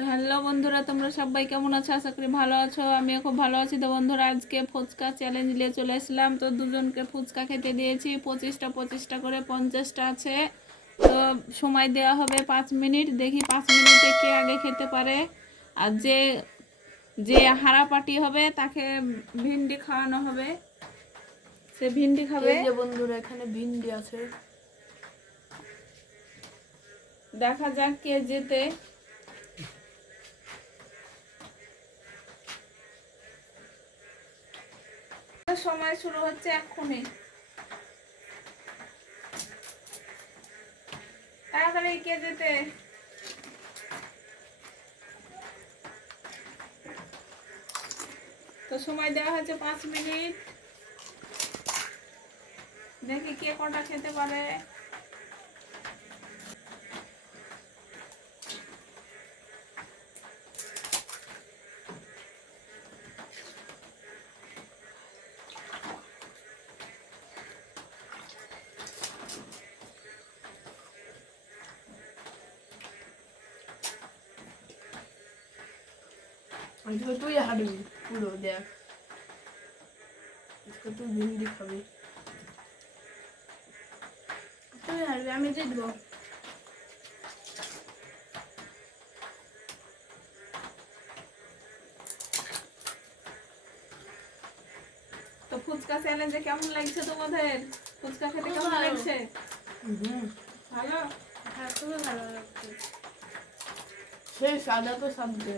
তো হ্যালো বন্ধুরা, তোমরা সবাই কেমন আছো? আশা করি ভালো আছো। আমিও খুব ভালো আছি। তো বন্ধুরা, আজকে ফুচকা চ্যালেঞ্জ নিয়ে চলে এসলাম। তো দুজনকে ফুচকা খেতে দিয়েছি, 25টা করে 50টা আছে। তো সময় দেওয়া হবে 5 মিনিট। দেখি 5 মিনিটে কে আগে খেতে পারে। আর যে যে হারা পার্টি হবে তাকে ভিন্ডি খাওয়ানো হবে, সে ভিন্ডি খাবে। এই যে বন্ধুরা, এখানে ভিন্ডি আছে। দেখা যাক কে জেতে। সময় শুরু হচ্ছে এক্ষুনি। তাড়াতাড়ি কে যেতে। তো সময় দেওয়া হয়েছে 5 মিনিট। দেখি কে কটা খেতে পারে। আজকে তুই হারবি পুরো, দেখ আজকে তুই ভিন্ডি খাবি। তুই হারবি, আমি জিতবো। তো ফুচকা চ্যালেঞ্জে কেমন লাগছে তোমাদের? ফুচকা খেতে কেমন লাগছে? ভালো। হ্যাঁ, খুবই ভালো লাগছে। সেই সাদা তো সামনে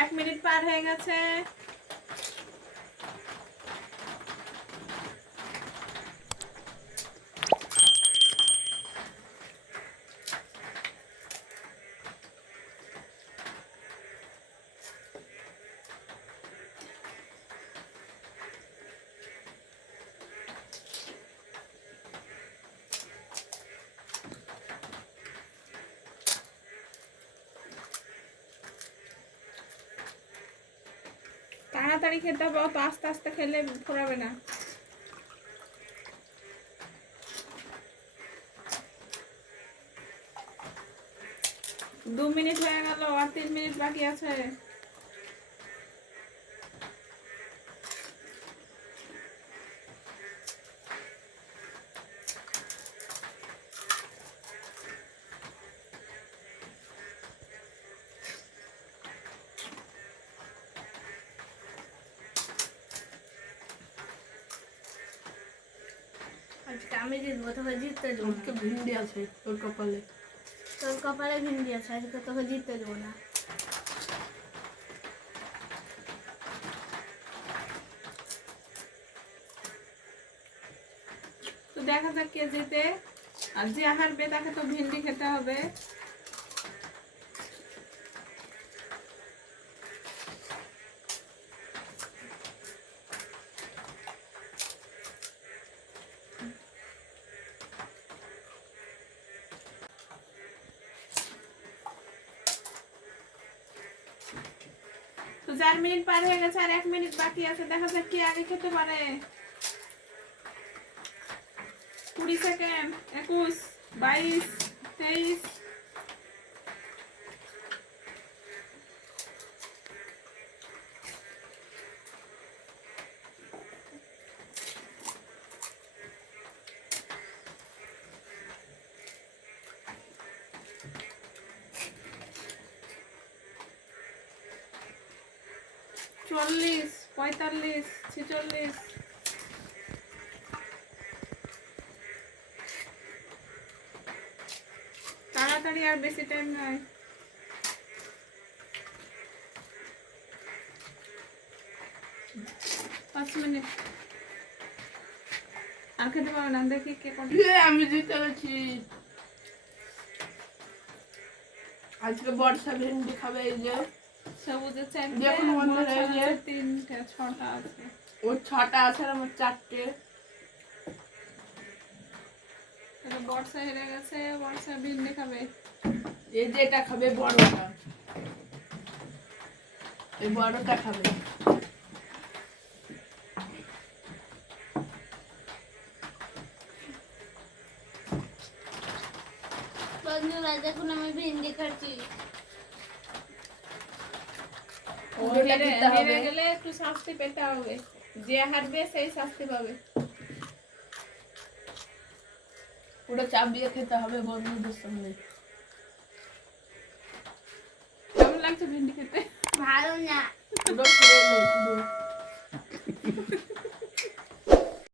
1 মিনিট পার হয়ে গেছে। তাড়াতাড়ি খেতে হবে, অত আস্তে আস্তে খেলে ফুরাবে না। দু মিনিট হয়ে গেল, আর 3 মিনিট বাকি আছে। আজকে আমি জিতবো, তোকে জিততে দেবো। আজকে ভিন্ডি আছে তোর কপালে। তোর কপালে ভিন্ডি আছে, আজকে তোকে জিততে দেবো না। তো দেখা যাক কে যেতে। আর যে হারবে তাকে তো ভিন্ডি খেতে হবে। তো 4 মিনিট পার হয়ে গেছে, আর 1 মিনিট বাকি আছে। দেখা যাক কে আগে খেতে পারে। 20 সেকেন্ড, 21, 22, 23। 40, 45, 46। তাড়াতাড়ি, আর বেশি টাইম নাই। 5 মিনিট। আর খেতে পারবে না। দেখি কে কোনটা। আমি জিতে গেছি। আজকে বর্ষা ভিন্ডি খাবে। এই যে সবুজের 4টে, দেখুন বন্ধুরা, এই যে 3টে, 6টা আছে। ওর 6টা আছে আর আমার 4টে। বর্ষা হেরে গেছে, বর্ষা ভিন্ডি খাবে। এই যে এটা খাবে বড়টা, এই বড়টা খাবে। বন্ধুরা দেখুন আমি ভিন্ডি খাচ্ছি। ও হেরে গেলে একটু শাস্তি পেতে হবে, যে হারবে সেই শাস্তি পাবে। পুরো চাবিয়ে খেতে হবে বন্ধুদের সঙ্গে। কেমন লাগছে ভিন্ডি খেতে? ভালো না। পুরো খেয়ে নে পুরো।